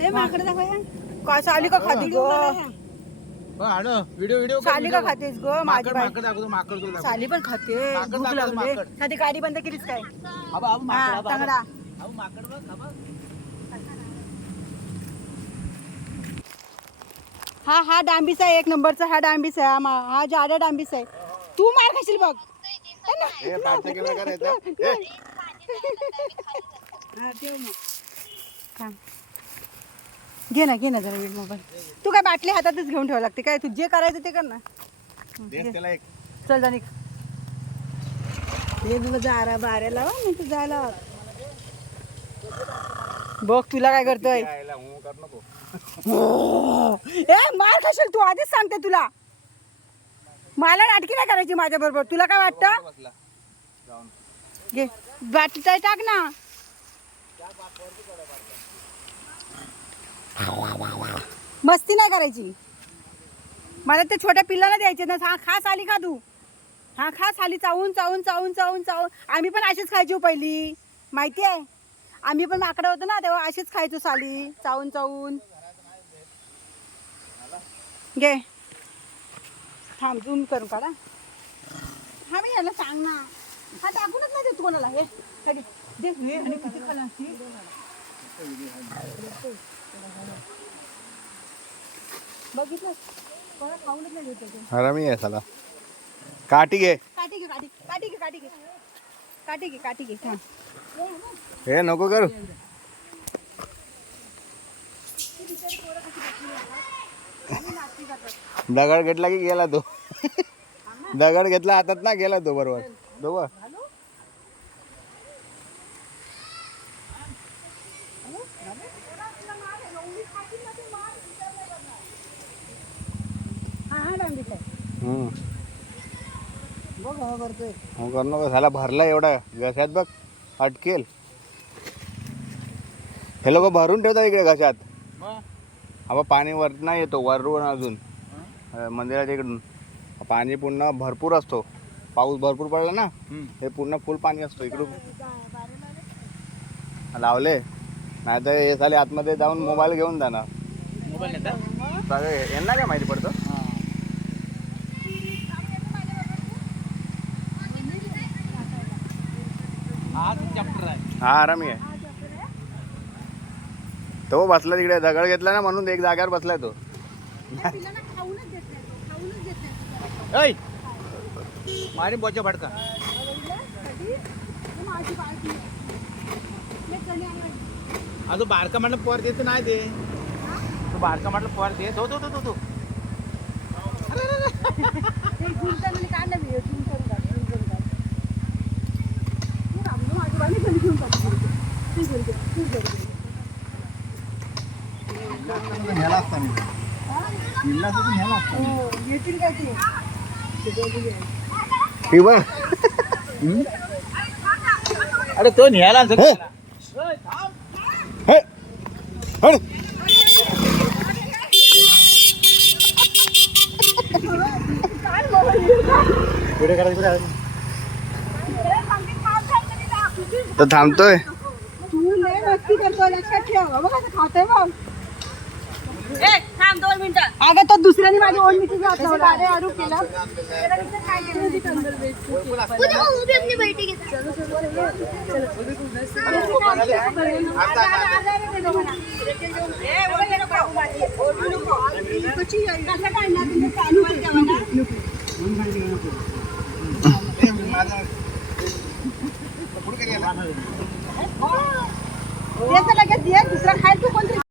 ते माकडं दाखव काय साली का खाती ग व्हिडिओ व्हिडिओ साली का खातेस ग माझी माकड बाई माकड दाखवतो माकड तुला. साली पण खाते माकड भूक लागले माकड. साधी गाडी बंद केलीच काय आबा, आबा, माकड, हा आबा, आबा. तंगडा आबा, माकड बघ, आबा. हा हा डांबीस आहे एक नंबरचा हा डांबीस आहे हा मा- हा जाडा डांबीस आहे तू मार खाशील बघ ए, पाठचा camera करायचा. ए, हा, ठेव मग. थांब. घे ना घे ना जरा वेळ मोबाईल. तू काय बाटली हातातच घेऊन ठेवावं लागते काय? तू जे करायचं ते कर ना. दे त्याला एक. चल जानिक हे तुला जारा बाऱ्या लावा मी तू जायला. बघ तुला काय करतोय. यायला हू कर नको. ए मार खाशील तू आधीच सांगते तुला. मला नाटकी नाही करायची माझ्या बरोबर तुला काय वाटतं? बसला. जाऊन. घे. बाटली टाक ना. मस्ती नाही करायची. मला ते छोट्या पिल्लाला द्यायचे ना हा खास आली का तू? हा खास आली चावून चावून चावून चावून चावून. आम्ही पण अशीच खायचो पहिली. माहिती आहे? आम्ही पण माकडं होतो ना तेव्हा अशीच खायचो साली. चावून चावून. घे. थांब झूम करून काढा हा. मी याला सांग ना हा टाकूनच नाही देत कोणाला. हे कधी दे. आणि किती खाला बघितलं? कोणा खाऊनच नाही देत ते. हरामी आहे साला. काठी घे. काठी घे काठी. काठी घे काठी घे. काठी घे काठी घे. थांब हे नको करू. दगड घेतला की गेला तो. दगड घेतला हातात ना गेला तो बरोबर. बरोबर हा कर नको झाला भरला एवढा. घशात बघ अटकेल. हे लोक भरून ठेवतात इकडे घशात. हा पाणी वर नाही येतो वरून अजून. मंदिराच्या इकडून. पाणी पूर्ण भरपूर असतो. पाऊस भरपूर पडला ना हे पूर्ण फुल पाणी असतो इकडून. लावले. नाही तर हे झाले आतमध्ये जाऊन मोबाईल घेऊन जाणार. सगळे यांना काय माहिती पडतं? हा आरामी आहे तो बसला तिकडे दगड घेतला ना म्हणून एक जाग्यावर बसलाय तो. पिल्लांना खाऊनच देत नाही तो, खाऊनच देत नाही मारी बोचा भडका. अजून बारका म्हटलं पोर देत नाही ते. तू बारका म्हटलं पोर दे तो तो तो तो तो ते झुलतं म्हणजे काढलं मी, झूम करून काढ, झूम करून काढ. तू थांब, माझी बाळगी कधी घेऊन टाकू. तू घेऊन घे, तू घेऊन घे. अरे तो न्यायला तर थांबतोय. तू लय मस्ती करतो लक्षात ठेव. बघ खातोय बघ. अगं तो दुसऱ्याने माझी अरे अरू केला. लगेच दे दुसरा खायला